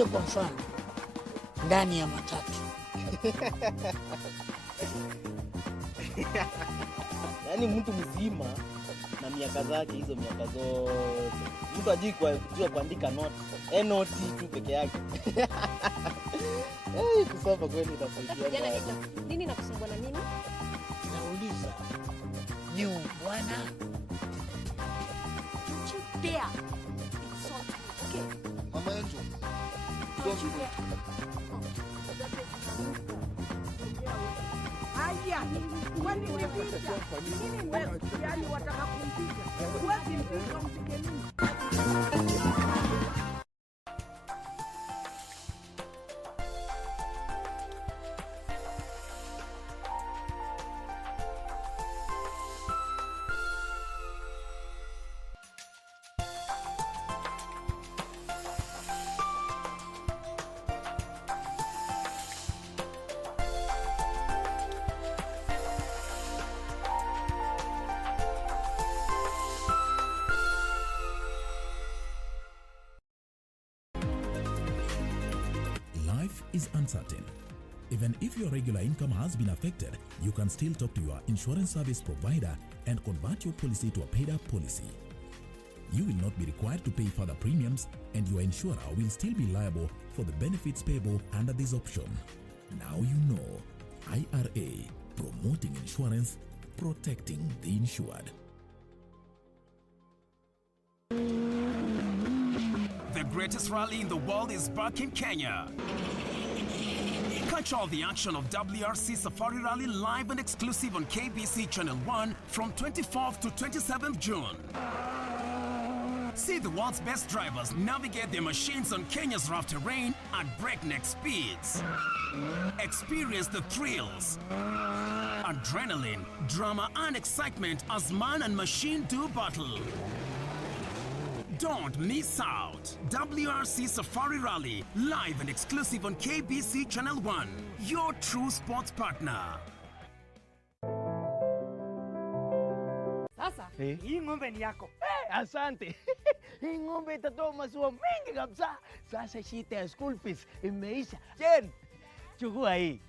Tuchukulie kwa mfano ndani ya matatu. Yaani mtu mzima na miaka zake hizo miaka zote. Mtu ajui kujua kuandika note. Note tu peke yake. Kusoma kweli itasaidia. Nini nakusumbua na nini? Nauliza. Ni bwana. Chupea. Okay. Mama yangu. Don't you dare. Haya, kwani wewe nini wewe? Yaani wataka kumpiga. Huwezi mpiga umpige nini? Life is uncertain. Even if your regular income has been affected, you can still talk to your insurance service provider and convert your policy to a paid-up policy. You will not be required to pay further premiums, and your insurer will still be liable for the benefits payable under this option. Now you know. IRA, promoting insurance, protecting the insured. The greatest rally in the world is back in Kenya. Catch all the action of WRC Safari Rally live and exclusive on KBC Channel 1 from 24th to 27th June. See the world's best drivers navigate their machines on Kenya's rough terrain at breakneck speeds. Experience the thrills, adrenaline, drama and excitement as man and machine do battle. Don't miss out. WRC Safari Rally, live and exclusive on KBC Channel 1, your true sports partner. Sasa, hii ng'ombe ni yako. Asante. Hii ng'ombe itatoa maziwa mengi kabisa. Sasa shida ya school fees imeisha. Jen, chukua hii.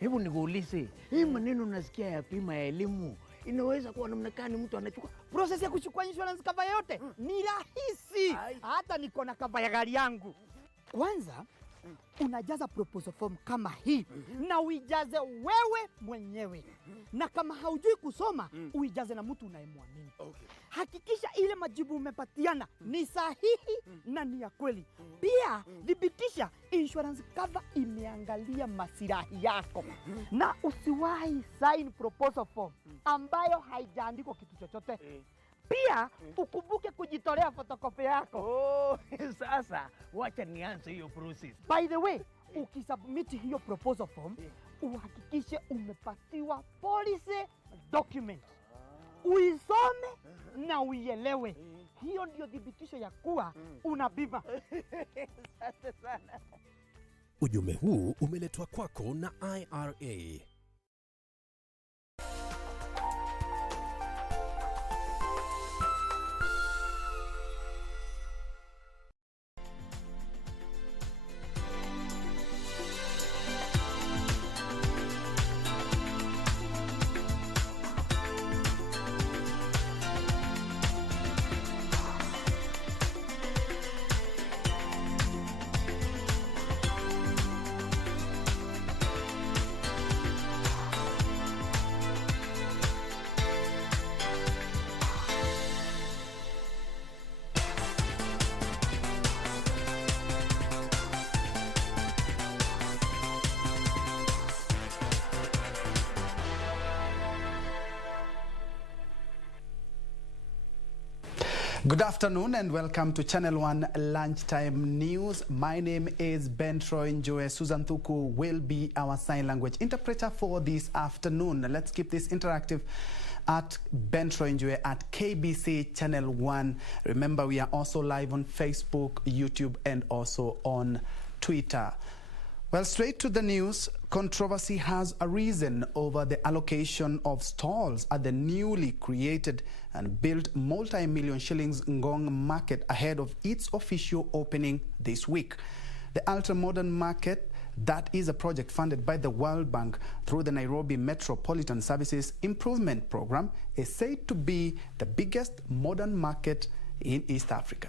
Hebu nikuulize, hii maneno unasikia ya bima ya elimu inaweza kuwa namna gani mtu anachukua? Process ya kuchukua insurance cover yote ni rahisi. Hata niko na cover ya gari yangu. Kwanza unajaza proposal form kama hii na uijaze wewe mwenyewe. Na kama haujui kusoma, uijaze na mtu unayemwamini. Hakikisha ile majibu umepatiana ni sahihi na ni ya kweli. Pia thibitisha insurance cover imeangalia maslahi yako. Na usiwahi sign proposal form ambayo haijaandikwa kitu chochote. Pia ukumbuke kujitolea photocopy yako. Sasa wacha nianze hiyo process. By the way, ukisubmit hiyo proposal form, uhakikishe umepatiwa policy document. Uisome na uielewe. Hiyo ndio thibitisho ya kuwa una bima. Asante sana. Ujumbe huu umeletwa kwako na IRA. Good afternoon and welcome to Channel 1 Lunchtime News. My name is Ben Troy Njue. Susan Thuku will be our sign language interpreter for this afternoon. Let's keep this interactive at Ben Troy Njue at KBC Channel 1. Remember, we are also live on Facebook, YouTube, and also on Twitter. Well, straight to the news. Controversy has arisen over the allocation of stalls at the newly created and built multi-million shillings Ngong market ahead of its official opening this week. The ultra-modern market, that is a project funded by the World Bank through the Nairobi Metropolitan Services Improvement Program, is said to be the biggest modern market in East Africa.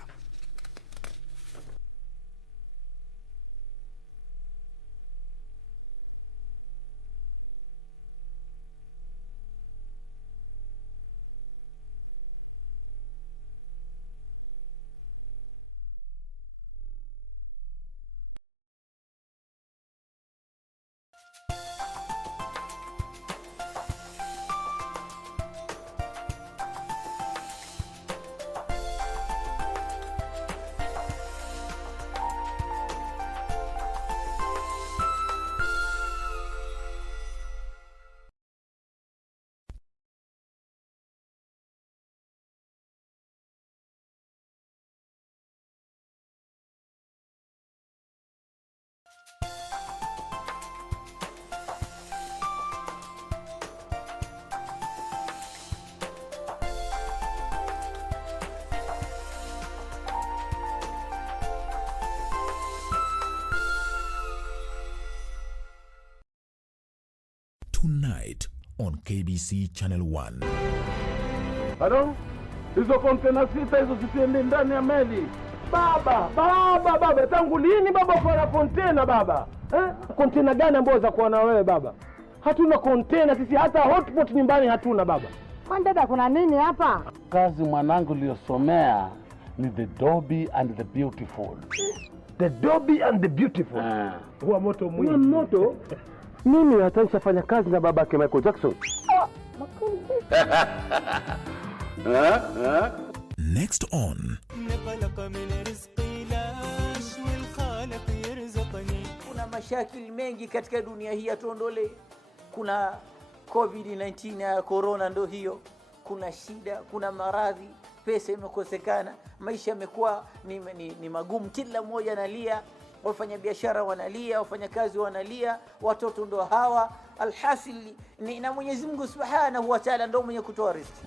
Tonight on KBC Channel 1. Hello? Hizo container sita hizo zisiende ndani ya meli. Baba, tangu lini baba uko na container baba? Container gani ambazo za kuwa na wewe baba? Hatuna container sisi, hata hotpot nyumbani hatuna baba. Kwani dada kuna nini hapa? Kazi mwanangu aliyosomea ni the Dobby and the Beautiful. The Dobby and the Beautiful. Huwa moto mwingi. Huwa moto? Mimi hata nishafanya kazi na babake Michael Jackson. Next on. Kuna mashakili mengi katika dunia hii, atuondole. Kuna COVID-19 ya corona, ndo hiyo. Kuna shida, kuna maradhi, pesa imekosekana, maisha yamekuwa ni magumu, kila mmoja analia. Wafanya biashara wanalia, wafanya kazi wanalia, watoto ndo hawa. Alhasil ni na Mwenyezi Mungu Subhanahu wa Ta'ala ndo mwenye kutoa riziki.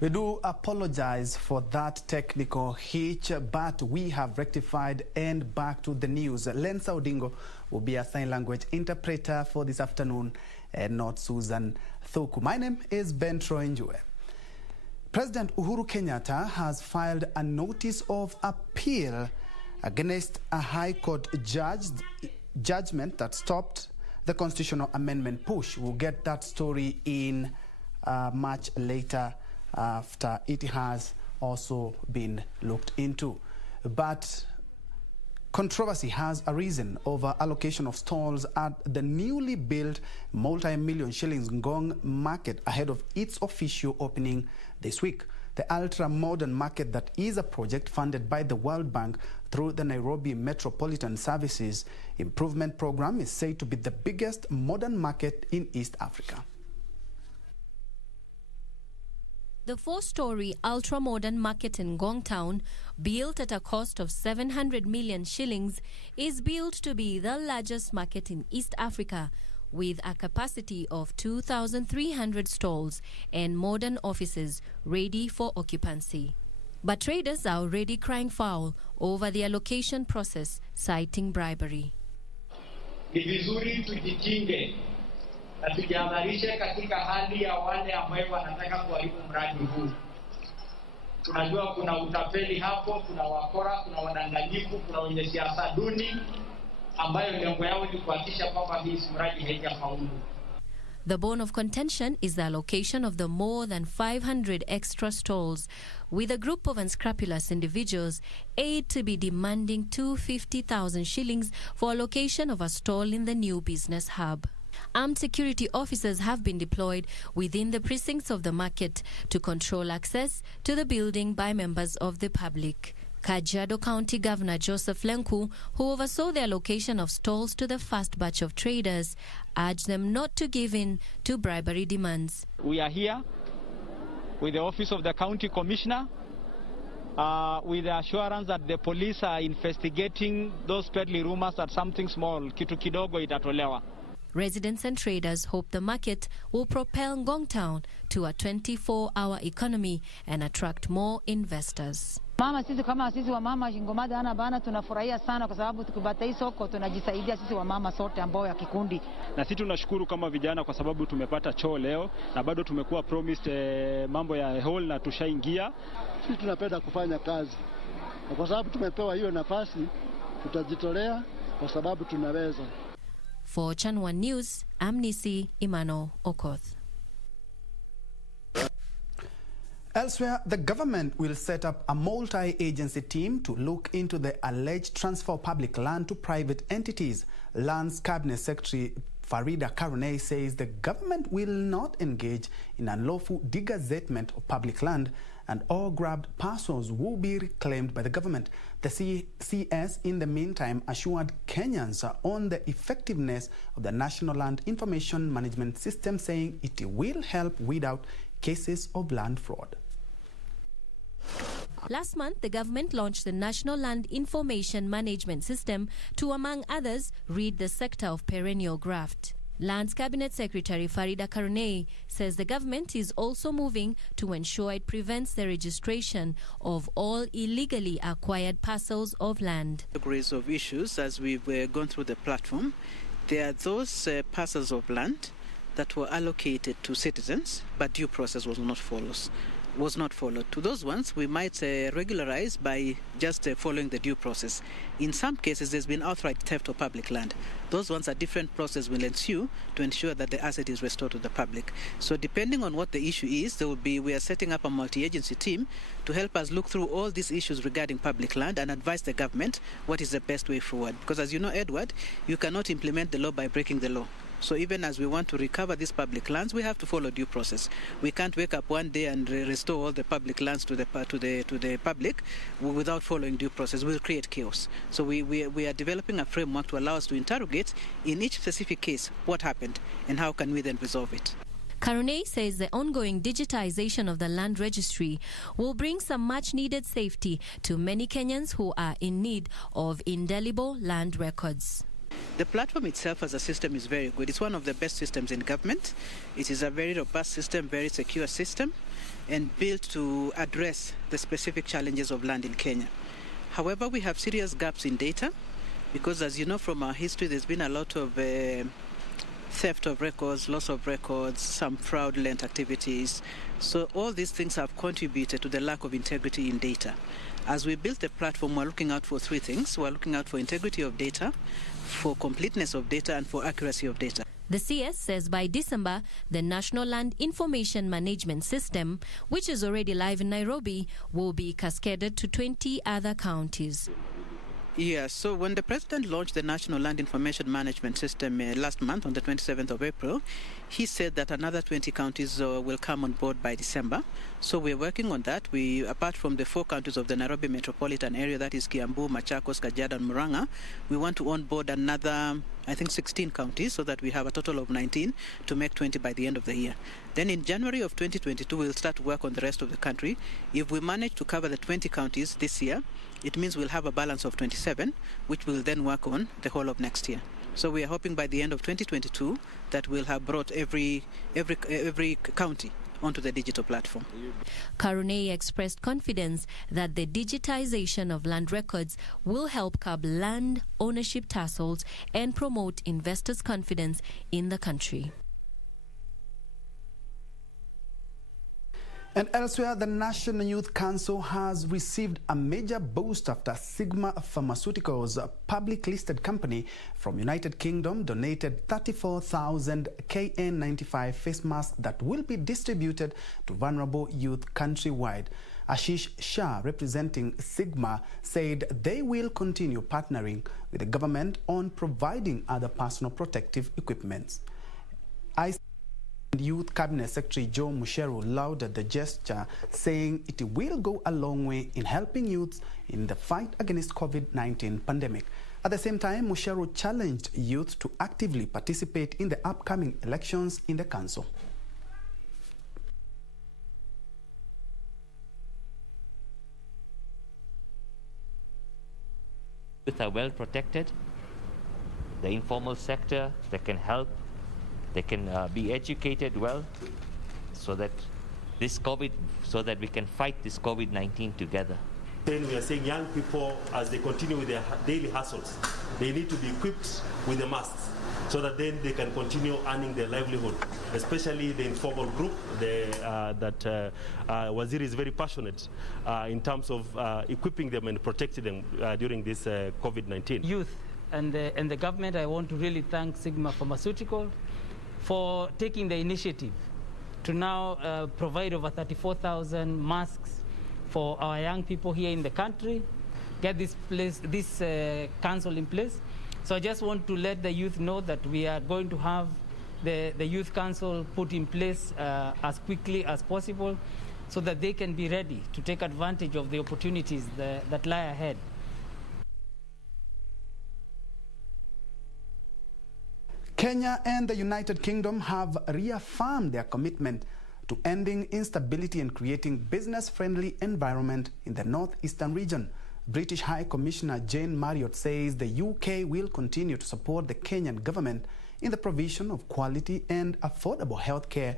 We do apologize for that technical hitch, but we have rectified and back to the news. Lensa Odingo will be a sign language interpreter for this afternoon and not Susan Thuku. My name is Ben Troy Njue. President Uhuru Kenyatta has filed a notice of appeal against a High Court judgment that stopped the constitutional amendment push. We'll get that story in much later after it has also been looked into. But controversy has arisen over allocation of stalls at the newly built multi-million shillings Ngong market ahead of its official opening this week. The ultra-modern market, that is a project funded by the World Bank through the Nairobi Metropolitan Services Improvement Program, is said to be the biggest modern market in East Africa. The 4-story ultra-modern market in Ngong Town, built at a cost of 700 million shillings, is built to be the largest market in East Africa, with a capacity of 2,300 stalls and modern offices ready for occupancy. But traders are already crying foul over the allocation process, citing bribery. Ni vizuri tujikinge na tujihadharishe katika hali ya wale ambao wanataka kuharibu mradi huu. Tunajua kuna utapeli hapo, kuna wakora, kuna wadanganyifu, kuna wenye siasa duni ambayo lengo yao ni kuhakikisha kwamba hii mradi haijafaulu. The bone of contention is the allocation of the more than 500 extra stalls, with a group of unscrupulous individuals aid to be demanding 250,000 shillings for allocation of a stall in the new business hub. Armed security officers have been deployed within the precincts of the market to control access to the building by members of the public. Kajiado County Governor Joseph Lenku, who oversaw the allocation of stalls to the first batch of traders, urged them not to give in to bribery demands. We are here with the Office of the County Commissioner with the assurance that the police are investigating those peddling rumors that something small, kitu kidogo itatolewa. Residents and traders hope the market will propel Ngong Town to a 24-hour economy and attract more investors. Mama, sisi kama sisi wa mama Shingomada ana bana tunafurahia sana kwa sababu tukipata hii soko tunajisaidia sisi wa mama sote ambao ya kikundi. Na sisi tunashukuru kama vijana kwa sababu tumepata choo leo na bado tumekuwa promised mambo ya hall na tushaingia. Sisi tunapenda kufanya kazi. Na kwa sababu tumepewa hiyo nafasi tutajitolea kwa sababu tunaweza. For Channel 1 News, I'm Nisi Imano Okoth. Elsewhere, the government will set up a multi-agency team to look into the alleged transfer of public land to private entities. Lands Cabinet Secretary Farida Karunei says the government will not engage in unlawful degazettement of public land, and all grabbed parcels will be reclaimed by the government. The CS, in the meantime, assured Kenyans on the effectiveness of the National Land Information Management System, saying it will help weed out cases of land fraud. Last month, the government launched the National Land Information Management System to, among others, rid the sector of perennial graft. Lands Cabinet Secretary Farida Karunei says the government is also moving to ensure it prevents the registration of all illegally acquired parcels of land. Categories of issues as we've gone through the platform, there are those parcels of land that were allocated to citizens, but due process was not followed. To those ones, we might regularize by just following the due process. In some cases, there's been outright theft of public land. Those ones, a different process will ensue to ensure that the asset is restored to the public. So depending on what the issue is, we are setting up a multi-agency team to help us look through all these issues regarding public land and advise the government what is the best way forward. Because as you know, Edward, you cannot implement the law by breaking the law. So even as we want to recover these public lands, we have to follow due process. We can't wake up one day and restore all the public lands to the public without following due process. We'll create chaos. So we are developing a framework to allow us to interrogate in each specific case what happened and how can we then resolve it. Karunei says the ongoing digitization of the land registry will bring some much-needed safety to many Kenyans who are in need of indelible land records. The platform itself as a system is very good. It's one of the best systems in government. It is a very robust system, very secure system, and built to address the specific challenges of land in Kenya. However, we have serious gaps in data because, as you know from our history, there's been a lot of theft of records, loss of records, some fraudulent activities. So all these things have contributed to the lack of integrity in data. As we built the platform, we're looking out for three things. We're looking out for integrity of data, for completeness of data, and for accuracy of data. The CS says by December, the National Land Information Management System, which is already live in Nairobi, will be cascaded to 20 other counties. Yeah, so when the President launched the National Land Information Management System last month on the 27th of April, he said that another 20 counties will come on board by December. So we're working on that. Apart from the 4 counties of the Nairobi metropolitan area, that is Kiambu, Machakos, Kajiado, and Murang'a, we want to onboard another, I think, 16 counties so that we have a total of 19 to make 20 by the end of the year. Then in January of 2022, we'll start to work on the rest of the country. If we manage to cover the 20 counties this year, it means we'll have a balance of 27, which we'll then work on the whole of next year. So we are hoping by the end of 2022 that we'll have brought every county onto the digital platform. Karunei expressed confidence that the digitization of land records will help curb land ownership tussles and promote investors' confidence in the country. And elsewhere, the National Youth Council has received a major boost after Sigma Pharmaceuticals, a public listed company from United Kingdom, donated 34,000 KN95 face masks that will be distributed to vulnerable youth countrywide. Ashish Shah, representing Sigma, said they will continue partnering with the government on providing other personal protective equipment. Youth Cabinet Secretary Joe Musheru lauded the gesture, saying it will go a long way in helping youths in the fight against COVID-19 pandemic. At the same time, Musheru challenged youth to actively participate in the upcoming elections in the council. Youth are well protected. The informal sector that can help. They can be educated well so that we can fight this COVID-19 together. Then we are saying young people, as they continue with their daily hustles, they need to be equipped with the masks so that then they can continue earning their livelihood, especially the informal group that Waziri is very passionate in terms of equipping them and protecting them during this COVID-19. Youth and the government, I want to really thank Sigma Pharmaceutical for taking the initiative to now provide over 34,000 masks for our young people here in the country, get this council in place. So I just want to let the youth know that we are going to have the youth council put in place as quickly as possible so that they can be ready to take advantage of the opportunities that lie ahead. Kenya and the United Kingdom have reaffirmed their commitment to ending instability and creating business-friendly environment in the northeastern region. British High Commissioner Jane Marriott says the UK will continue to support the Kenyan government in the provision of quality and affordable healthcare,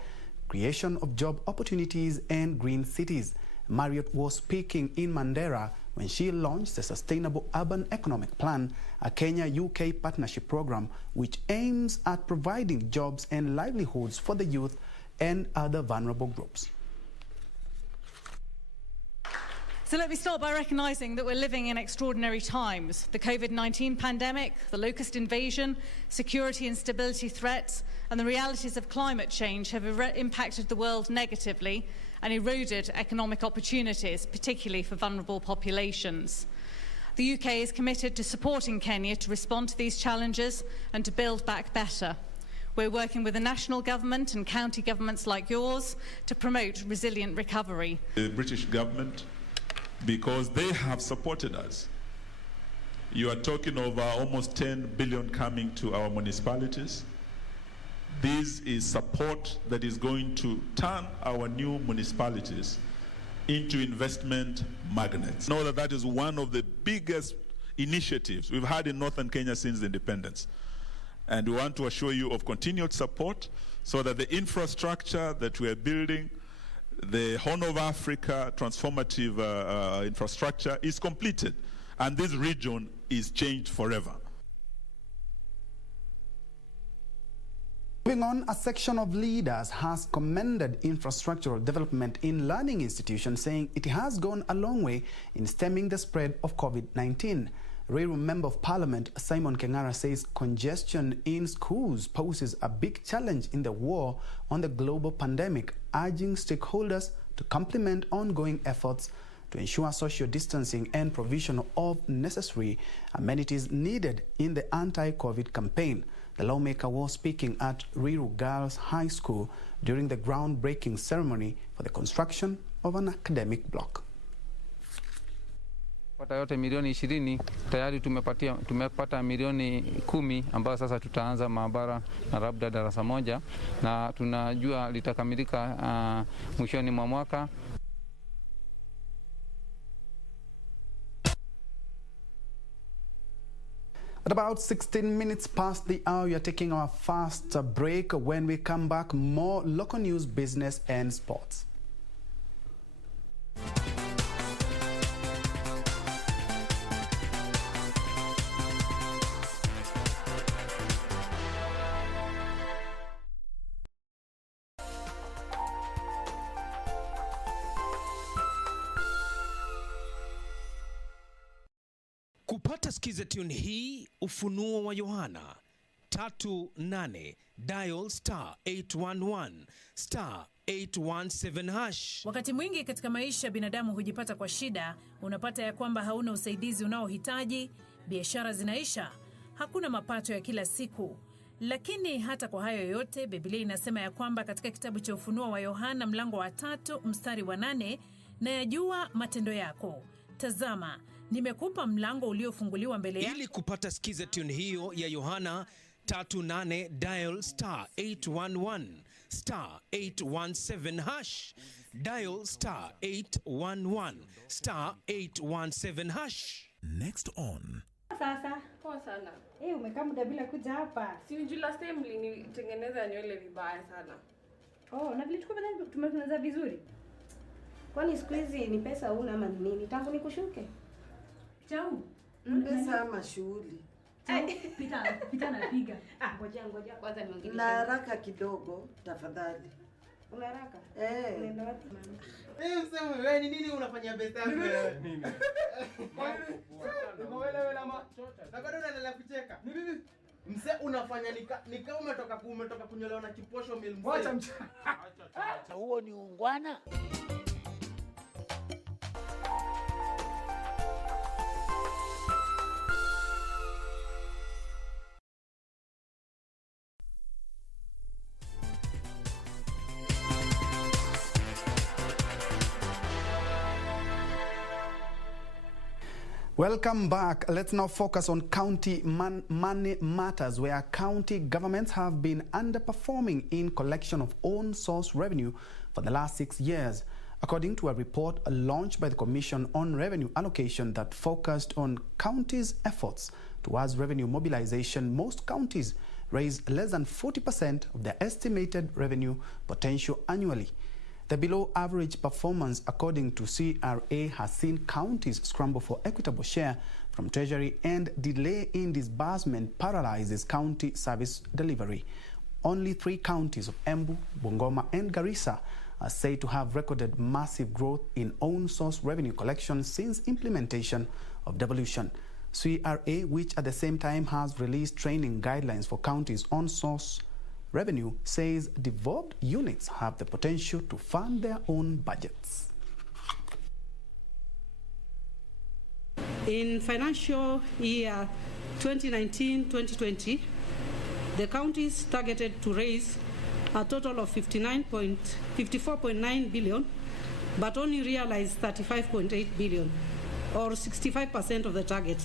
creation of job opportunities, and green cities. Marriott was speaking in Mandera when she launched the Sustainable Urban Economic Plan, a Kenya-UK partnership program which aims at providing jobs and livelihoods for the youth and other vulnerable groups. So let me start by recognising that we're living in extraordinary times. The COVID-19 pandemic, the locust invasion, security and stability threats, and the realities of climate change have impacted the world negatively and eroded economic opportunities, particularly for vulnerable populations. The UK is committed to supporting Kenya to respond to these challenges and to build back better. We're working with the national government and county governments like yours to promote resilient recovery. The British government, because they have supported us. You are talking over almost 10 billion coming to our municipalities. This is support that is going to turn our new municipalities into investment magnets. Know that that is one of the biggest initiatives we've had in Northern Kenya since independence. And we want to assure you of continued support so that the infrastructure that we are building, the Horn of Africa transformative infrastructure is completed, and this region is changed forever. Moving on, a section of leaders has commended infrastructural development in learning institutions, saying it has gone a long way in stemming the spread of COVID-19. Ruiru Member of Parliament Simon Kengara says congestion in schools poses a big challenge in the war on the global pandemic, urging stakeholders to complement ongoing efforts to ensure social distancing and provision of necessary amenities needed in the anti-COVID campaign. The lawmaker was speaking at Ruiru Girls High School during the groundbreaking ceremony for the construction of an academic block. Pata yote milioni 20 tayari tumepata milioni 10 ambayo sasa tutaanza maabara na labda darasa moja na tunajua litakamilika mwishoni mwa mwaka. At about 16 minutes past the hour, we are taking our first break. When we come back, more local news, business and sports. Kupata skiza tune hii, Ufunuo wa Yohana 38 dial *811 *817#. Wakati mwingi katika maisha binadamu hujipata kwa shida, unapata ya kwamba hauna usaidizi unaohitaji, biashara zinaisha, hakuna mapato ya kila siku. Lakini hata kwa hayo yote, Biblia inasema ya kwamba katika kitabu cha Ufunuo wa Yohana mlango wa 3 mstari wa 8, na yajua matendo yako. Tazama, nimekupa mlango uliofunguliwa mbele yako. Ili kupata skiza tune hiyo ya Yohana 38 dial *811 *817#, dial *811 *817#. Next on. Sasa poa sana. Umekaa muda bila kuja hapa. Si unjui last time nilitengeneza nywele vibaya sana. Na vile tumetengeneza vizuri. Kwani siku hizi ni pesa una ama nini? Tangu nikushuke. Chau. Pesa ama shughuli. Pita napiga. Ngoja kwanza niongee. Na haraka kidogo tafadhali. Una haraka? Unaenda wapi mama? Useme wewe ni nini unafanya pesa yako wewe? Nini? Wewe lama. Na bado unaendelea kucheka. Ni nini? Mse unafanya nika umetoka kunyolewa na kiposho mil mse. Acha mchana. Huo ni ungwana. Welcome back. Let's now focus on county money matters, where county governments have been underperforming in collection of own source revenue for the last 6 years. According to a report launched by the Commission on Revenue Allocation that focused on counties' efforts towards revenue mobilization, most counties raise less than 40% of their estimated revenue potential annually. The below-average performance, according to CRA, has seen counties scramble for equitable share from Treasury, and delay in disbursement paralyzes county service delivery. Only 3 counties of Embu, Bungoma, and Garissa are said to have recorded massive growth in own-source revenue collection since implementation of devolution. CRA, which at the same time has released training guidelines for counties' own-source revenue, says devolved units have the potential to fund their own budgets. In financial year 2019-2020, the counties targeted to raise a total of 54.9 billion, but only realized 35.8 billion, or 65% of the target.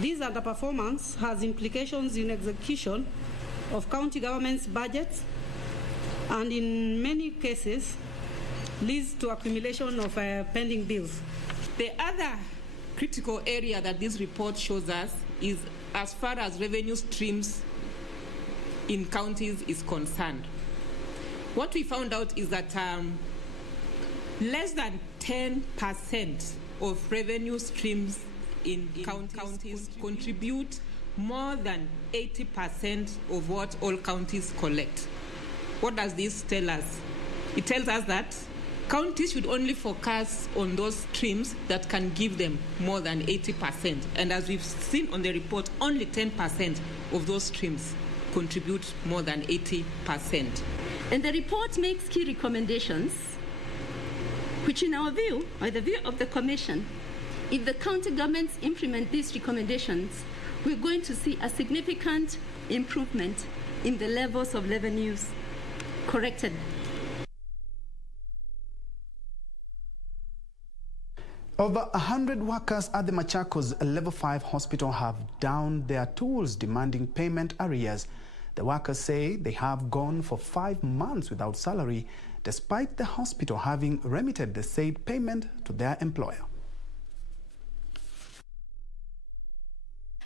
This underperformance has implications in execution of county government's budgets, and in many cases leads to accumulation of pending bills. The other critical area that this report shows us is as far as revenue streams in counties is concerned. What we found out is that less than 10% of revenue streams in counties contribute more than 80% of what all counties collect. What does this tell us? It tells us that counties should only focus on those streams that can give them more than 80%. And as we've seen on the report, only 10% of those streams contribute more than 80%. And the report makes key recommendations, which in our view, or the view of the Commission, if the county governments implement these recommendations, we're going to see a significant improvement in the levels of revenues corrected. Over 100 workers at the Machakos Level 5 hospital have downed their tools, demanding payment arrears. The workers say they have gone for 5 months without salary, despite the hospital having remitted the said payment to their employer.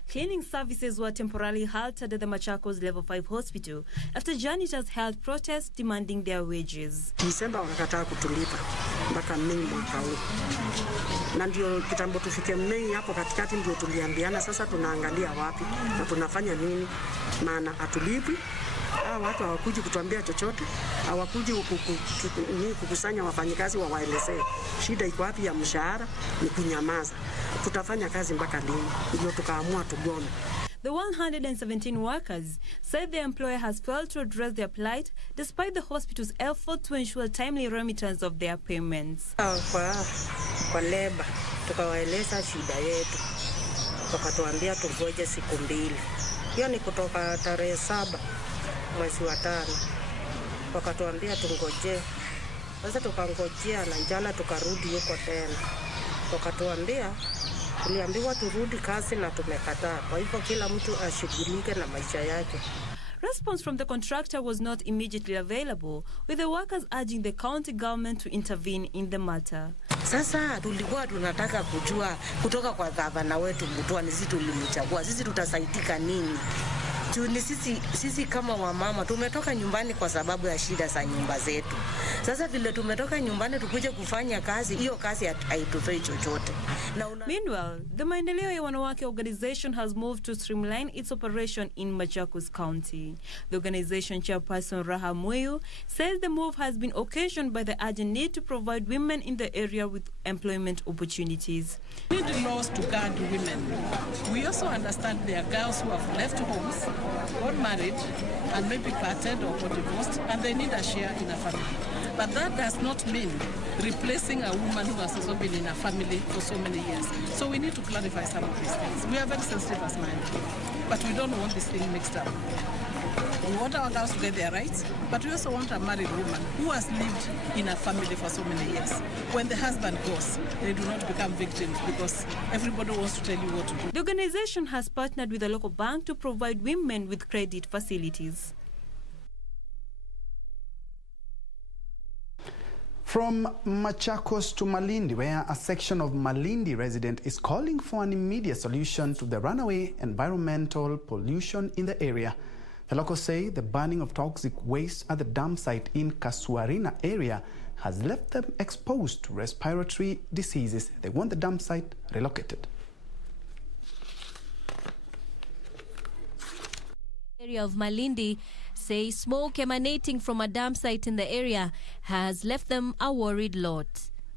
Cleaning services were temporarily halted at the Machakos Level 5 hospital after janitors held protests demanding their wages. Disemba wakakataa kutulipa mpaka Mei mwaka huu. Na ndio kitambo tufike Mei hapo katikati ndio tuliambiana sasa tunaangalia wapi na tunafanya nini, maana hatulipwi. Watu hawakuji kutuambia chochote, hawakuji kukusanya wafanyikazi wawaelezee shida iko wapi ya mshahara, ni kunyamaza. tutafanya kazi mpaka lini? Ndio tukaamua tugome. The 117 workers said their employer has failed to address their plight despite the hospital's effort to ensure timely remittance of their payments. Kwa leba tukawaeleza shida yetu, wakatuambia tungoje siku 2. Hiyo ni kutoka tarehe 7 mwezi wa 5. Wakatuambia tungoje. Sasa tukangojea na jana tukarudi huko tena. Wakatuambia tuliambiwa turudi kazi na tumekataa. Kwa hivyo kila mtu ashughulike na maisha yake. Response from the contractor was not immediately available, with the workers urging the county government to intervene in the matter. Sasa tulikuwa tunataka kujua kutoka kwa gavana wetu Mutua, sisi tulimchagua, sisi tutasaidika nini? Ni sisi kama wamama tumetoka nyumbani kwa sababu ya shida za nyumba zetu. Sasa vile tumetoka nyumbani tukuje kufanya kazi, hiyo kazi haitufai chochote. Meanwhile, the Maendeleo ya Wanawake organization has moved to streamline its operation in Machakos County. The organization chairperson Raha Muyu says the move has been occasioned by the urgent need to provide women in the area with employment opportunities. We need laws to guard women. We also understand there are girls who have left homes, got married, and maybe parted or got divorced, and they need a share in a family. But that does not mean replacing a woman who has also been in a family for so many years. So we need to clarify some of these things. We are very sensitive as men, but we don't want this thing mixed up. We want our girls to get their rights, but we also want a married woman who has lived in a family for so many years. When the husband goes, they do not become victims because everybody wants to tell you what to do. The organization has partnered with a local bank to provide women with credit facilities. From Machakos to Malindi, where a section of Malindi resident is calling for an immediate solution to the runaway environmental pollution in the area. The locals say the burning of toxic waste at the dump site in Kasuarina area has left them exposed to respiratory diseases. They want the dump site relocated. Area of Malindi say smoke emanating from a dump site in the area has left them a worried lot.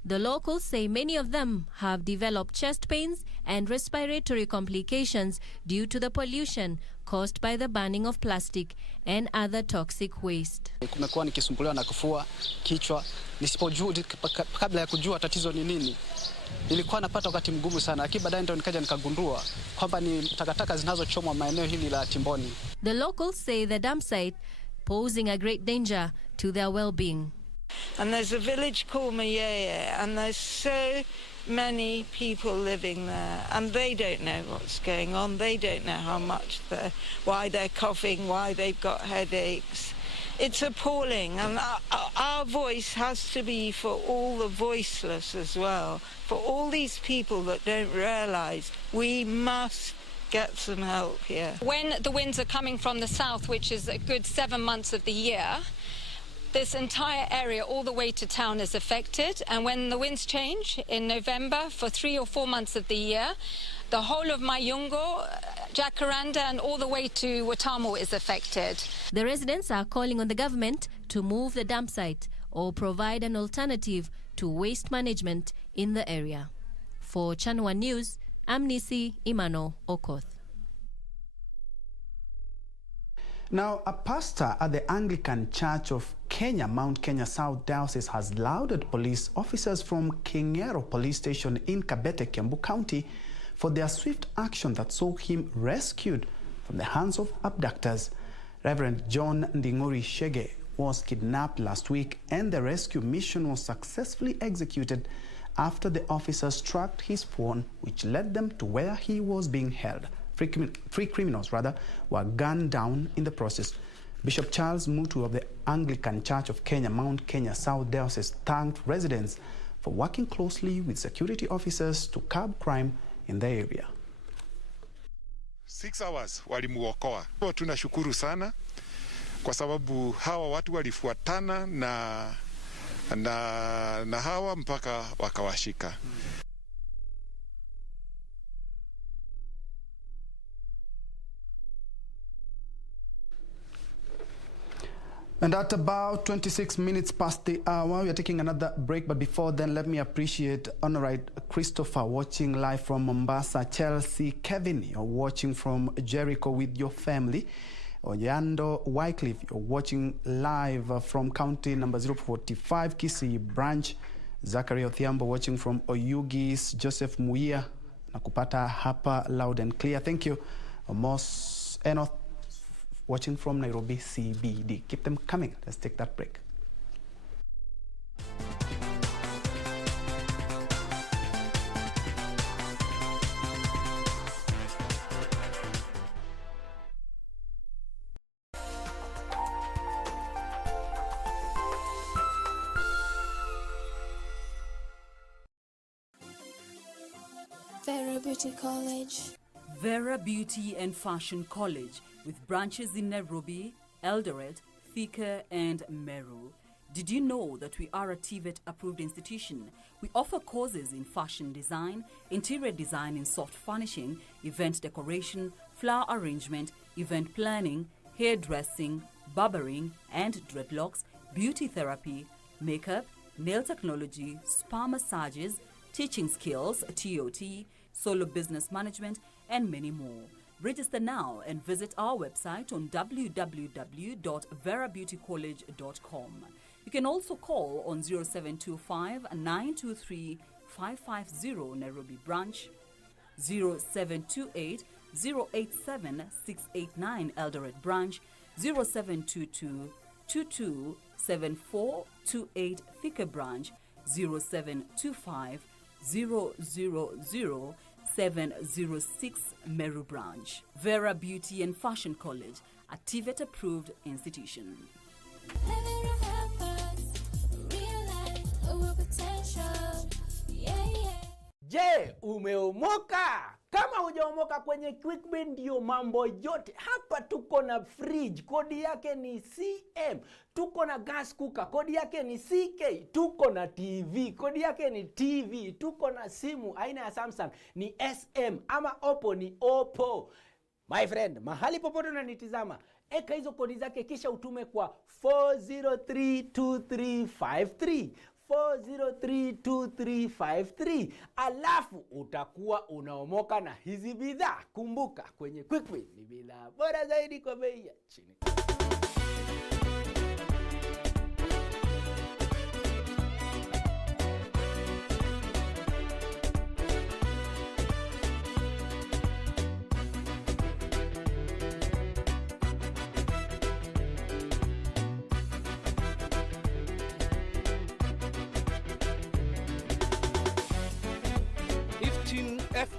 The locals say many of them have developed chest pains and respiratory complications due to the pollution caused by the burning of plastic and other toxic waste. Kumekuwa nikisumbuliwa na kufua kichwa, nisipojua kabla ya kujua tatizo ni nini. Nilikuwa napata wakati mgumu sana, lakini baadaye ndio nikaja nikagundua kwamba ni takataka zinazochomwa maeneo hili la Timboni. The locals say the dump site posing a great danger to their well-being. And there's a village called Mayeye, and there's so many people living there, and they don't know what's going on. They don't know why they're coughing, why they've got headaches. It's appalling, and our voice has to be for all the voiceless as well, for all these people that don't realise we must get some help here. When the winds are coming from the south, which is a good 7 months of the year, this entire area all the way to town is affected, and when the winds change in November for 3 or 4 months of the year, the whole of Mayungo, Jacaranda and all the way to Watamu is affected. The residents are calling on the government to move the dump site or provide an alternative to waste management in the area. For Channel 1 News, I'm Nisi Imano Okoth. Now, a pastor at the Anglican Church of Kenya, Mount Kenya South Diocese, has lauded police officers from Kingero Police Station in Kabete, Kiambu County, for their swift action that saw him rescued from the hands of abductors. Reverend John Ndinguri Shege was kidnapped last week, and the rescue mission was successfully executed after the officers tracked his phone, which led them to where he was being held. Three criminals were gunned down in the process. Bishop Charles Mutu of the Anglican Church of Kenya, Mount Kenya South Diocese, thanked residents for working closely with security officers to curb crime in the area. 6 hours walimuokoa. Tunashukuru sana kwa sababu hawa watu walifuatana na hawa mpaka wakawashika. And at about 26 minutes past the hour, we are taking another break. But before then, let me appreciate Honorite Christopher watching live from Mombasa. Chelsea Kevin, you're watching from Jericho with your family. Oyando Wycliffe, you're watching live from county number 045, Kisii branch. Zachary Othiambo watching from Oyugis. Joseph Muia, nakupata hapa loud and clear. Thank you. Mos Enoth watching from Nairobi CBD. Keep them coming. Let's take that break. Vera Beauty College. Vera Beauty and Fashion College, with branches in Nairobi, Eldoret, Thika, and Meru. Did you know that we are a TVET-approved institution? We offer courses in fashion design, interior design in soft furnishing, event decoration, flower arrangement, event planning, hairdressing, barbering and dreadlocks, beauty therapy, makeup, nail technology, spa massages, teaching skills, TOT, solo business management, and many more. Register now and visit our website on www.verabeautycollege.com. You can also call on 0725-923-550 Nairobi branch, 0728-087-689 Eldoret branch, 0722-227428 Thika branch, 0725-000-706 Meru branch. Vera Beauty and Fashion College, a TVET approved institution. Je, umeomoka? Kama hujaomoka kwenye QuickBin ndio mambo yote. Hapa tuko na fridge, kodi yake ni CM. Tuko na gas cooker, kodi yake ni CK. Tuko na TV, kodi yake ni TV. Tuko na simu aina ya Samsung ni SM, ama Oppo ni Oppo. My friend, mahali popote unanitizama, eka hizo kodi zake kisha utume kwa 4032353. 4032353, alafu utakuwa unaomoka na hizi bidhaa. Kumbuka, kwenye QuickBin ni bidhaa bora zaidi kwa bei ya chini.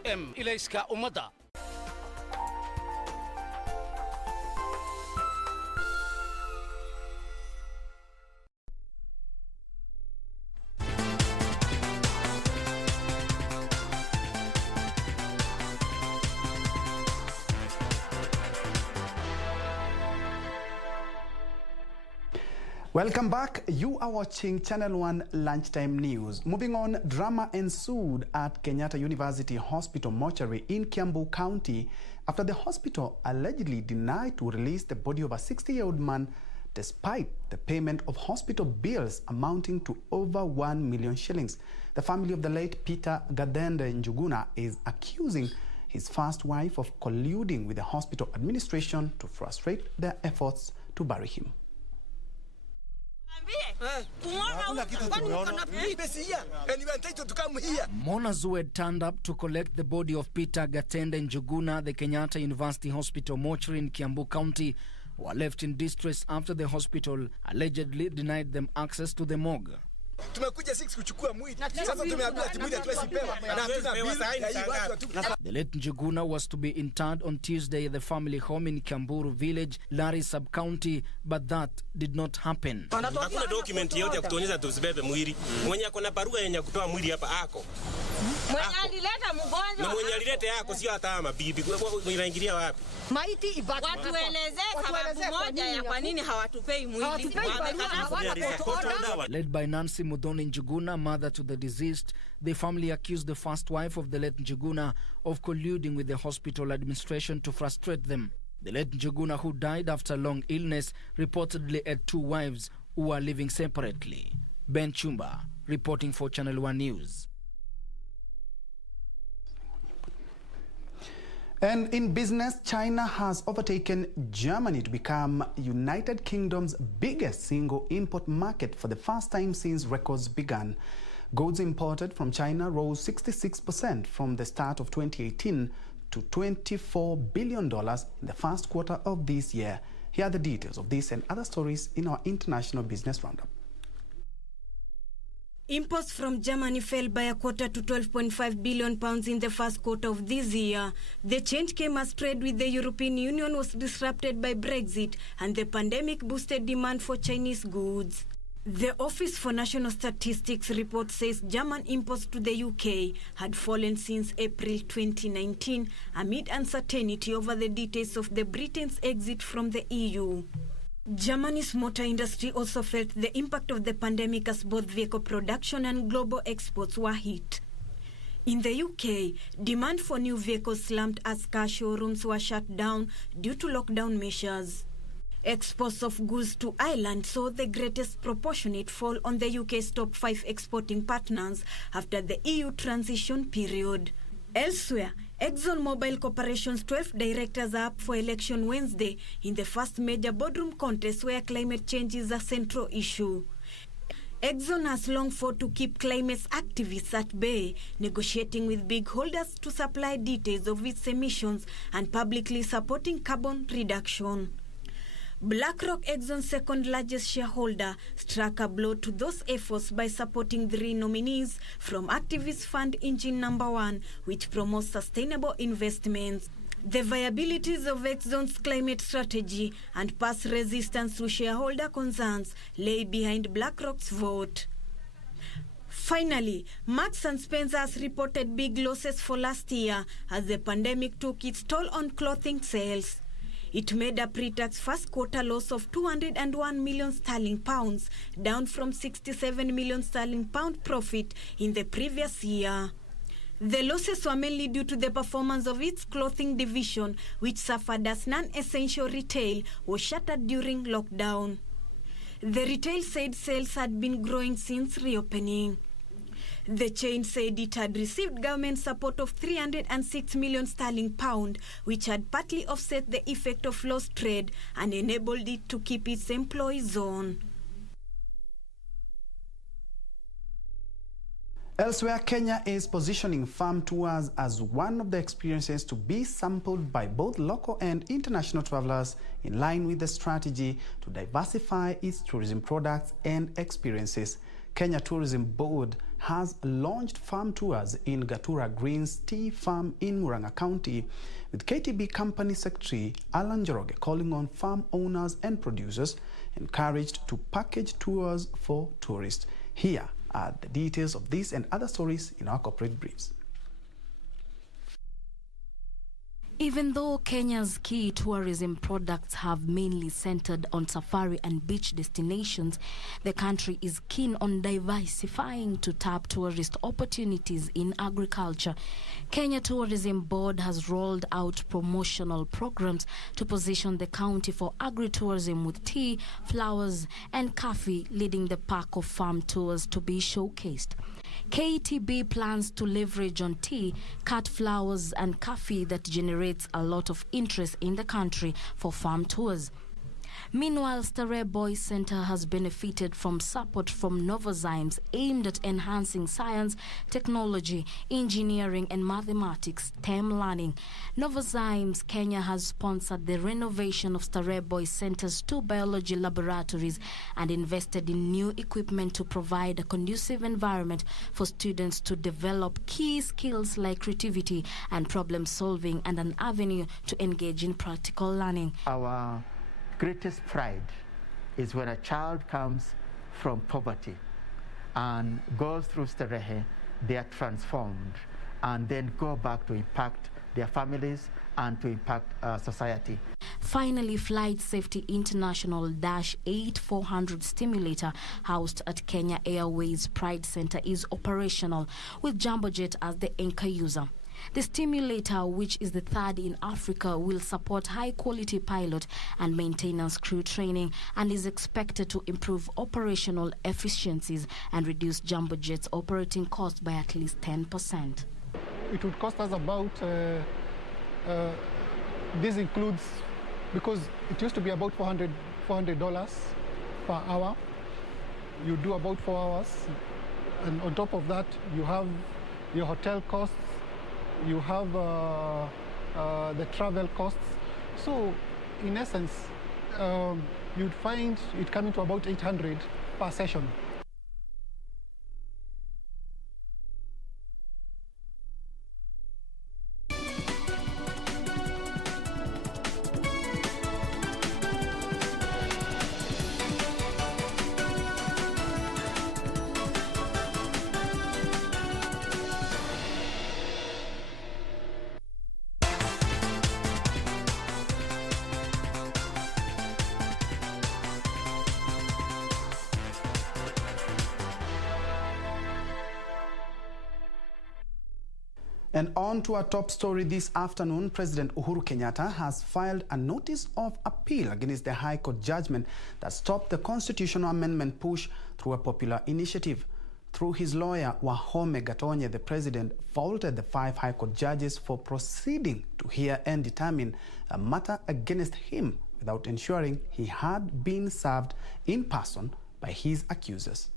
FM ilayska umada. Welcome back. You are watching Channel 1 Lunchtime News. Moving on, drama ensued at Kenyatta University Hospital mortuary in Kiambu County after the hospital allegedly denied to release the body of a 60-year-old man despite the payment of hospital bills amounting to over 1 million shillings. The family of the late Peter Gathende Njuguna is accusing his first wife of colluding with the hospital administration to frustrate their efforts to bury him. Mona Zued turned up to collect the body of Peter Gathende Njuguna, the Kenyatta University Hospital mortuary in Kiambu County, who were left in distress after the hospital allegedly denied them access to the morgue. The late Njuguna was to be interred on Tuesday at the family home in Kiamburu village, Lari sub-county, but that did not happen. Hakuna document yote ya kutuonyesha tusibebe mwili. Mwenye akona barua yenye kutoa mwili hapa ako. Mwenye alileta mgonjwa. Na mwenye alileta yako sio hata mabibi. Unaingilia wapi? Maiti ibaki. Watueleze sababu moja ya kwa nini hawatupei mwili. Led by Nancy Mudhoni Njuguna, mother to the deceased, the family accused the first wife of the late Njuguna of colluding with the hospital administration to frustrate them. The late Njuguna, who died after a long illness, reportedly had 2 wives who were living separately. Ben Chumba, reporting for Channel 1 News. And in business, China has overtaken Germany to become United Kingdom's biggest single import market for the first time since records began. Goods imported from China rose 66% from the start of 2018 to $24 billion in the first quarter of this year. Here are the details of this and other stories in our International Business Roundup. Imports from Germany fell by a quarter to £12.5 billion in the first quarter of this year. The change came as trade with the European Union was disrupted by Brexit and the pandemic boosted demand for Chinese goods. The Office for National Statistics report says German imports to the UK had fallen since April 2019 amid uncertainty over the details of the Britain's exit from the EU. Germany's motor industry also felt the impact of the pandemic as both vehicle production and global exports were hit. In the UK, demand for new vehicles slumped as car showrooms were shut down due to lockdown measures. Exports of goods to Ireland saw the greatest proportionate fall on the UK's top 5 exporting partners after the EU transition period. Elsewhere, ExxonMobil Corporation's 12 directors are up for election Wednesday in the first major boardroom contest where climate change is a central issue. Exxon has long fought to keep climate activists at bay, negotiating with big holders to supply details of its emissions and publicly supporting carbon reduction. BlackRock, Exxon's second largest shareholder, struck a blow to those efforts by supporting 3 nominees from activist fund Engine Number 1, which promotes sustainable investments. The viabilities of Exxon's climate strategy and past resistance to shareholder concerns lay behind BlackRock's vote. Finally, Marks & Spencer has reported big losses for last year as the pandemic took its toll on clothing sales. It made a pre-tax first quarter loss of £201 million, down from £67 million profit in the previous year. The losses were mainly due to the performance of its clothing division, which suffered as non-essential retail was shuttered during lockdown. The retail said sales had been growing since reopening. The chain said it had received government support of £306 million, which had partly offset the effect of lost trade and enabled it to keep its employees on. Elsewhere, Kenya is positioning farm tours as one of the experiences to be sampled by both local and international travelers in line with the strategy to diversify its tourism products and experiences. Kenya Tourism Board has launched farm tours in Gatura Greens Tea Farm in Murang'a County, with KTB Company Secretary Alan Njoroge calling on farm owners and producers encouraged to package tours for tourists. Here are the details of this and other stories in our corporate briefs. Even though Kenya's key tourism products have mainly centered on safari and beach destinations, the country is keen on diversifying to tap tourist opportunities in agriculture. Kenya Tourism Board has rolled out promotional programs to position the county for agritourism, with tea, flowers, and coffee leading the pack of farm tours to be showcased. KTB plans to leverage on tea, cut flowers, and coffee that generates a lot of interest in the country for farm tours. Meanwhile, Starehe Boys Center has benefited from support from Novozymes aimed at enhancing science, technology, engineering, and mathematics STEM learning. Novozymes Kenya has sponsored the renovation of Starehe Boys Center's 2 biology laboratories and invested in new equipment to provide a conducive environment for students to develop key skills like creativity and problem solving, and an avenue to engage in practical learning. Our greatest pride is when a child comes from poverty and goes through Starehe, they are transformed and then go back to impact their families and to impact society. Finally, Flight Safety International -8 400 stimulator housed at Kenya Airways Pride Center is operational, with Jumbo Jet as the anchor user. The stimulator, which is the third in Africa, will support high-quality pilot and maintenance crew training and is expected to improve operational efficiencies and reduce jumbo jets' operating costs by at least 10%. It would cost us about, this includes, because it used to be about $400 per hour. You do about 4 hours, and on top of that, you have your hotel costs, you have the travel costs. So, in essence, you'd find it coming to about 800 per session. And on to our top story this afternoon, President Uhuru Kenyatta has filed a notice of appeal against the High Court judgment that stopped the constitutional amendment push through a popular initiative. Through his lawyer, Wahome Gatonye, the president faulted the 5 High Court judges for proceeding to hear and determine a matter against him without ensuring he had been served in person by his accusers.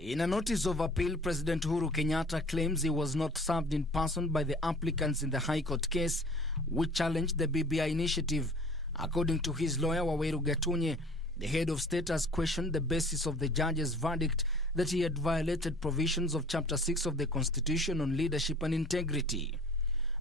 In a notice of appeal, President Uhuru Kenyatta claims he was not served in person by the applicants in the High Court case, which challenged the BBI initiative. According to his lawyer, Waweru Gatonye, the head of state has questioned the basis of the judge's verdict that he had violated provisions of Chapter 6 of the Constitution on leadership and integrity.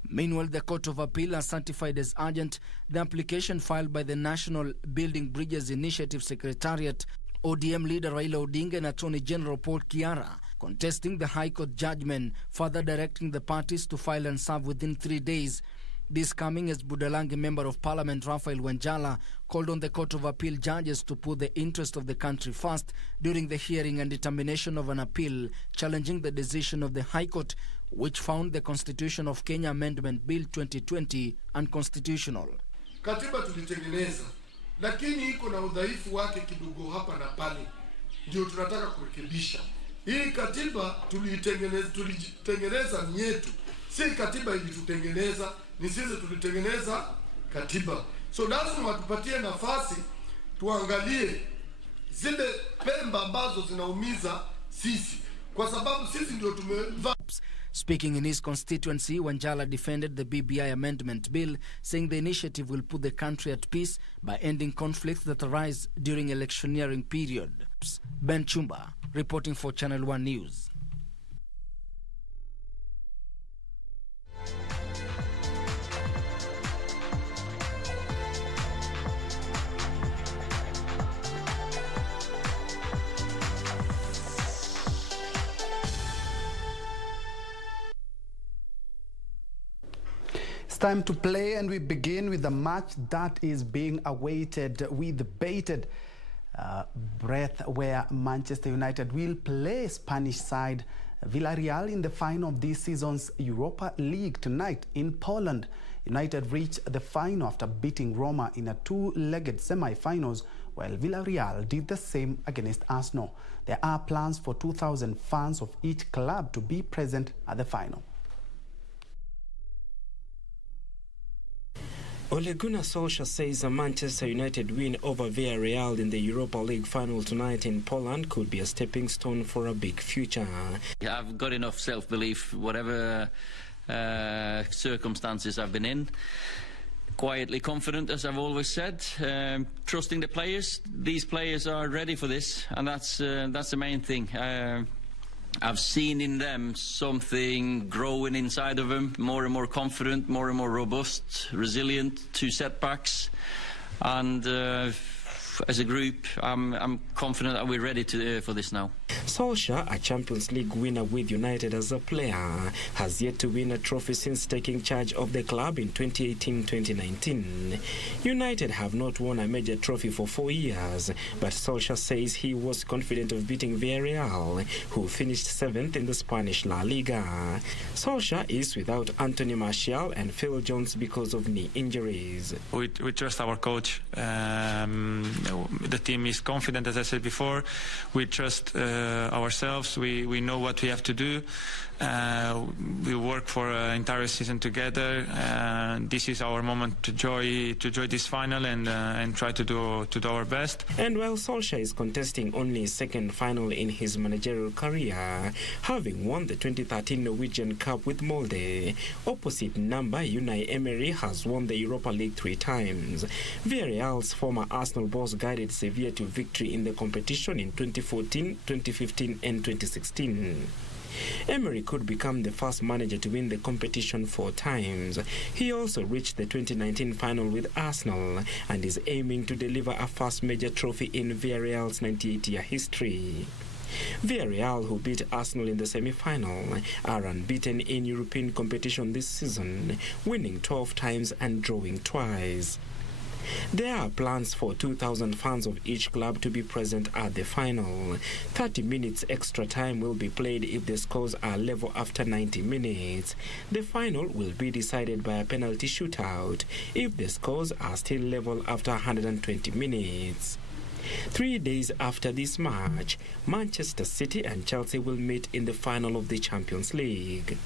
Meanwhile, the Court of Appeal has certified as urgent the application filed by the National Building Bridges Initiative Secretariat, ODM leader Raila Odinga and Attorney General Paul Kiara, contesting the High Court judgment, further directing the parties to file and serve within 3 days. This coming as Budalangi Member of Parliament Raphael Wanjala called on the Court of Appeal judges to put the interest of the country first during the hearing and determination of an appeal challenging the decision of the High Court, which found the Constitution of Kenya Amendment Bill 2020 unconstitutional. Katiba tulitengeneza, lakini iko na udhaifu wake kidogo hapa na pale. Ndio tunataka kurekebisha. Hii katiba tulitengeneza ni yetu. Si katiba ilitutengeneza, ni sisi tulitengeneza katiba. So lazima tupatie nafasi tuangalie zile pemba ambazo zinaumiza sisi. Kwa sababu sisi ndio tumeva. Speaking in his constituency, Wanjala defended the BBI amendment bill, saying the initiative will put the country at peace by ending conflicts that arise during electioneering period. Ben Chumba, reporting for Channel 1 News. It's time to play, and we begin with the match that is being awaited with bated breath, where Manchester United will play Spanish side Villarreal in the final of this season's Europa League tonight in Poland. United reached the final after beating Roma in a 2-legged semi-finals, while Villarreal did the same against Arsenal. There are plans for 2,000 fans of each club to be present at the final. Ole Gunnar Solskjaer says a Manchester United win over Villarreal in the Europa League final tonight in Poland could be a stepping stone for a big future. I've got enough self-belief, whatever circumstances I've been in. Quietly confident, as I've always said. Trusting the players. These players are ready for this, and that's the main thing. I've seen in them something growing inside of them, more and more confident, more and more robust, resilient to setbacks, and as a group, I'm confident that we're ready for this now. Solskjaer, a Champions League winner with United as a player, has yet to win a trophy since taking charge of the club in 2018-2019. United have not won a major trophy for 4 years, but Solskjaer says he was confident of beating Villarreal, who finished 7th in the Spanish La Liga. Solskjaer is without Anthony Martial and Phil Jones because of knee injuries. We trust our coach. The team is confident, as I said before. We trust ourselves. We know what we have to do. We work for an entire season together. This is our moment to enjoy this final and try to do our best. And while Solskjaer is contesting only his second final in his managerial career, having won the 2013 Norwegian Cup with Molde, opposite number Unai Emery has won the Europa League 3 times. Villarreal's former Arsenal boss guided Sevilla to victory in the competition in 2014, 2015 and 2016. Emery could become the first manager to win the competition 4 times. He also reached the 2019 final with Arsenal and is aiming to deliver a first major trophy in Villarreal's 98-year history. Villarreal, who beat Arsenal in the semi-final, are unbeaten in European competition this season, winning 12 times and drawing twice. There are plans for 2,000 fans of each club to be present at the final. 30 minutes extra time will be played if the scores are level after 90 minutes. The final will be decided by a penalty shootout if the scores are still level after 120 minutes. 3 days after this match, Manchester City and Chelsea will meet in the final of the Champions League.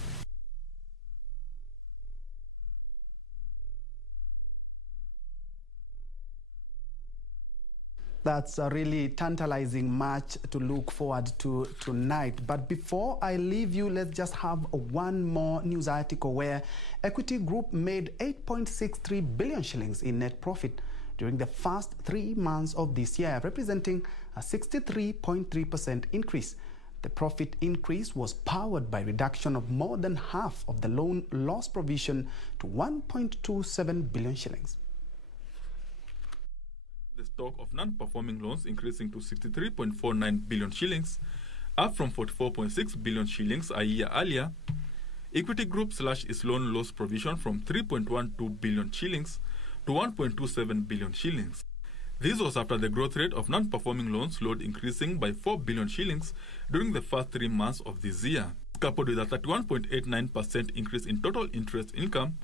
That's a really tantalizing match to look forward to tonight. But before I leave you, let's just have one more news article where Equity Group made 8.63 billion shillings in net profit during the first 3 months of this year, representing a 63.3% increase. The profit increase was powered by reduction of more than half of the loan loss provision to 1.27 billion shillings. The stock of non-performing loans increasing to 63.49 billion shillings, up from 44.6 billion shillings a year earlier. Equity Group slashed its loan loss provision from 3.12 billion shillings to 1.27 billion shillings. This was after the growth rate of non-performing loans load increasing by 4 billion shillings during the first 3 months of this year, coupled with a 31.89% increase in total interest income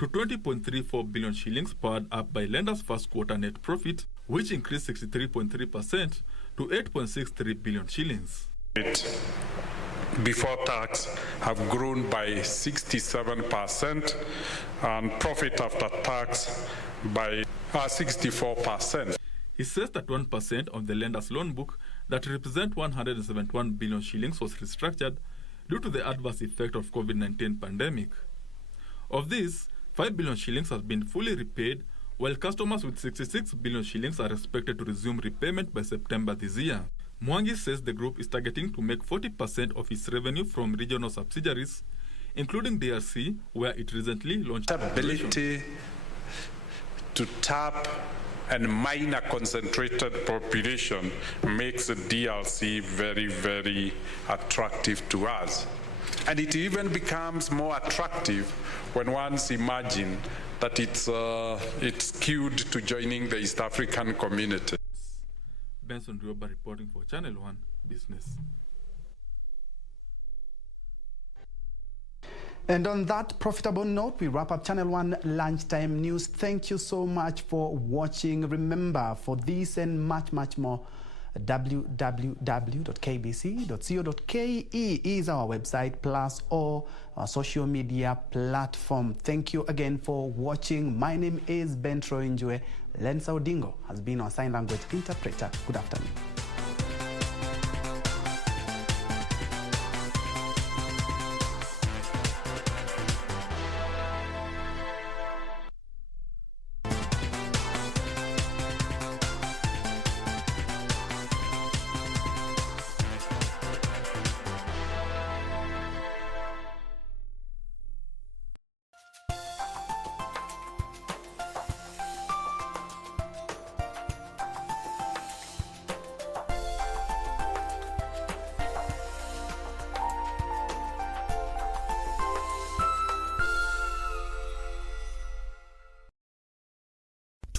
to 20.34 billion shillings, powered up by lenders' first quarter net profit, which increased 63.3% to 8.63 billion shillings. Before tax have grown by 67% and profit after tax by 64%. He says that 1% of the lender's loan book that represent 171 billion shillings was restructured due to the adverse effect of COVID-19 pandemic. Of this, 5 billion shillings has been fully repaid, while customers with 66 billion shillings are expected to resume repayment by September this year. Mwangi says the group is targeting to make 40% of its revenue from regional subsidiaries, including DRC, where it recently launched ability to tap and mine a concentrated population makes the DRC very, very attractive to us. And it even becomes more attractive when one's imagine that it's skewed to joining the East African community. Benson Rioba reporting for Channel 1 Business. And on that profitable note, we wrap up Channel 1 Lunchtime News. Thank you so much for watching. Remember, for this and much, much more, www.kbc.co.ke is our website, plus all our social media platform. Thank you again for watching. My name is Ben Troy Njue. Lensa Odingo has been our sign language interpreter. Good afternoon.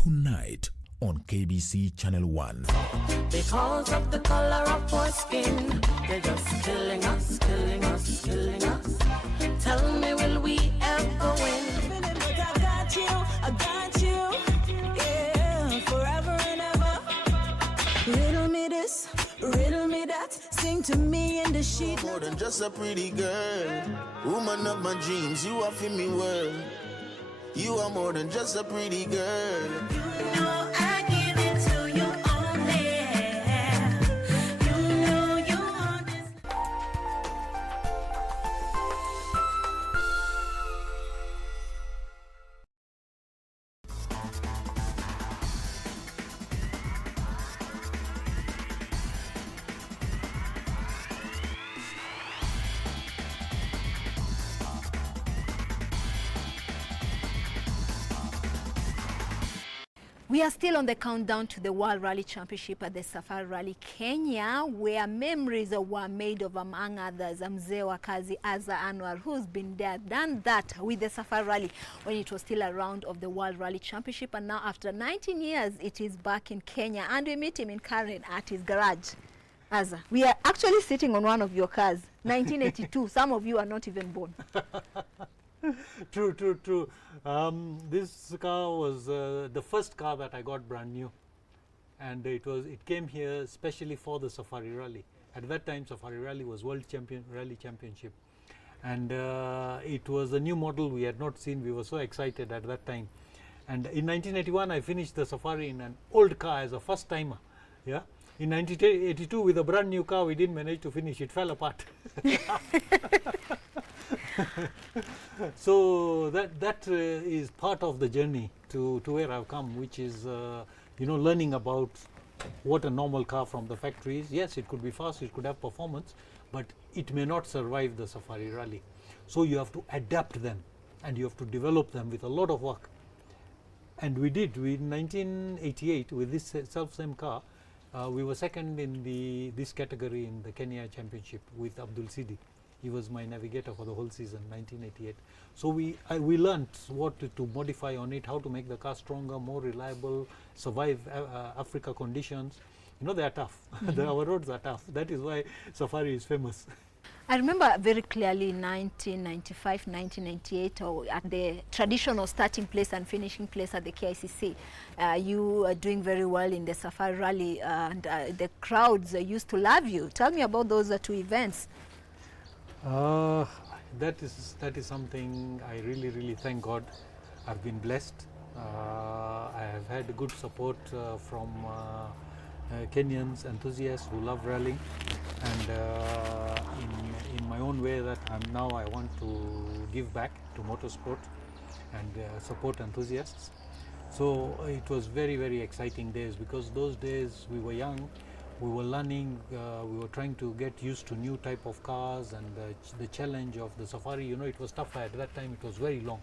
tonight on KBC Channel 1. Because of the color of our skin, they're just killing us, killing us, killing us. Tell me, will we ever win? I got you, yeah, forever and ever. Riddle me this, riddle me that, sing to me in the sheet. More than just a pretty girl, woman of my dreams, you are for me world. You are more than just a pretty girl. You know I give it to you only. You know you want this. We are still on the countdown to the World Rally Championship at the Safari Rally Kenya, where memories were made of, among others, Mzee wa Kazi Azza Anwar, who's been there, done that with the Safari Rally when it was still a round of the World Rally Championship. And now, after 19 years, it is back in Kenya, and we meet him in Karen at his garage. Azza, we are actually sitting on one of your cars, 1982. Some of you are not even born. True. This car was the first car that I got brand new, and it came here especially for the Safari Rally. At that time, Safari Rally was World Rally Championship, and it was a new model we had not seen. We were so excited at that time, and in 1981 I finished the Safari in an old car as a first timer. Yeah. In 1982, with a brand new car, we didn't manage to finish. It fell apart. So that is part of the journey to where I've come, which is learning about what a normal car from the factory is. Yes, it could be fast, it could have performance, but it may not survive the Safari Rally. So you have to adapt them, and you have to develop them with a lot of work. And we did. In 1988, with this same car, we were second in this category in the Kenya Championship with Abdul Sidi. He was my navigator for the whole season, 1988. So we learned what to modify on it, how to make the car stronger, more reliable, survive Africa conditions. You know, they are tough. Our roads are tough. That is why Safari is famous. I remember very clearly 1995, 1998, at the traditional starting place and finishing place at the KICC. You are doing very well in the Safari Rally, and the crowds used to love you. Tell me about those two events. That is something I really thank God. I've been blessed. I have had good support from Kenyans enthusiasts who love rallying, and in my own way that I want to give back to motorsport and support enthusiasts. So it was very exciting days, because those days we were young. We were learning, we were trying to get used to new type of cars, and the challenge of the Safari, it was tough. At that time it was very long.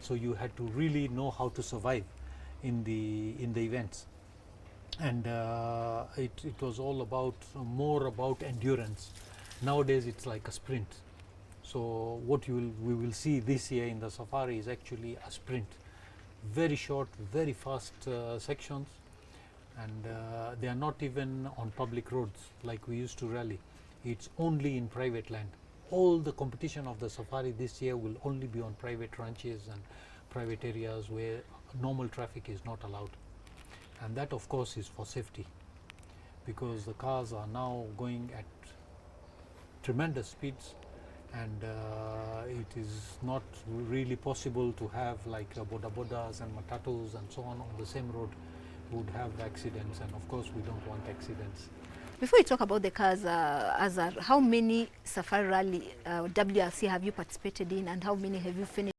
So you had to really know how to survive in the events. And it was all more about endurance. Nowadays it's like a sprint. So what we will see this year in the Safari is actually a sprint. Very short, very fast sections. And they are not even on public roads like we used to rally. It's only in private land. All the competition of the Safari this year will only be on private ranches and private areas where normal traffic is not allowed. And that, of course, is for safety, because the cars are now going at tremendous speeds, and it is not really possible to have like boda-bodas and matatus and so on the same road. Would have accidents, and of course we don't want accidents. Before we talk about the cars, Azar, how many Safari Rally WRC have you participated in, and how many have you finished?